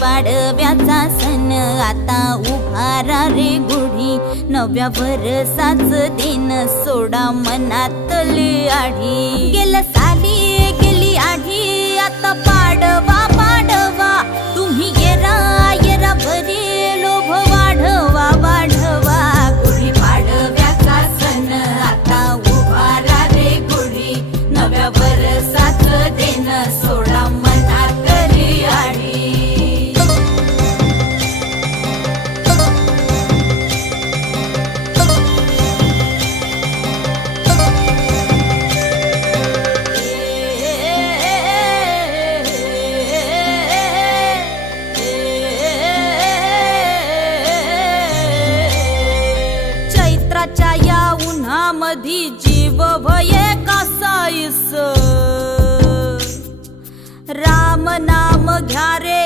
पाडव्याचा सण आता उभारा रे गुढी, नव्या वर्षाच दिन सोडा मनातली आढी। गेल्या साली गेली आढी, आता पाडवा पाडवा, तुम्ही येरा येरा भरी लोभ वाढवा वाढवा। गुढी पाडव्याचा सण आता उभारा रे गुढी, नव्या वर्षाच दिन सोडा मनातली आढी। चैत्राच्या या उन्हामधी जीव भये कासाईस, राम नाम घ्या रे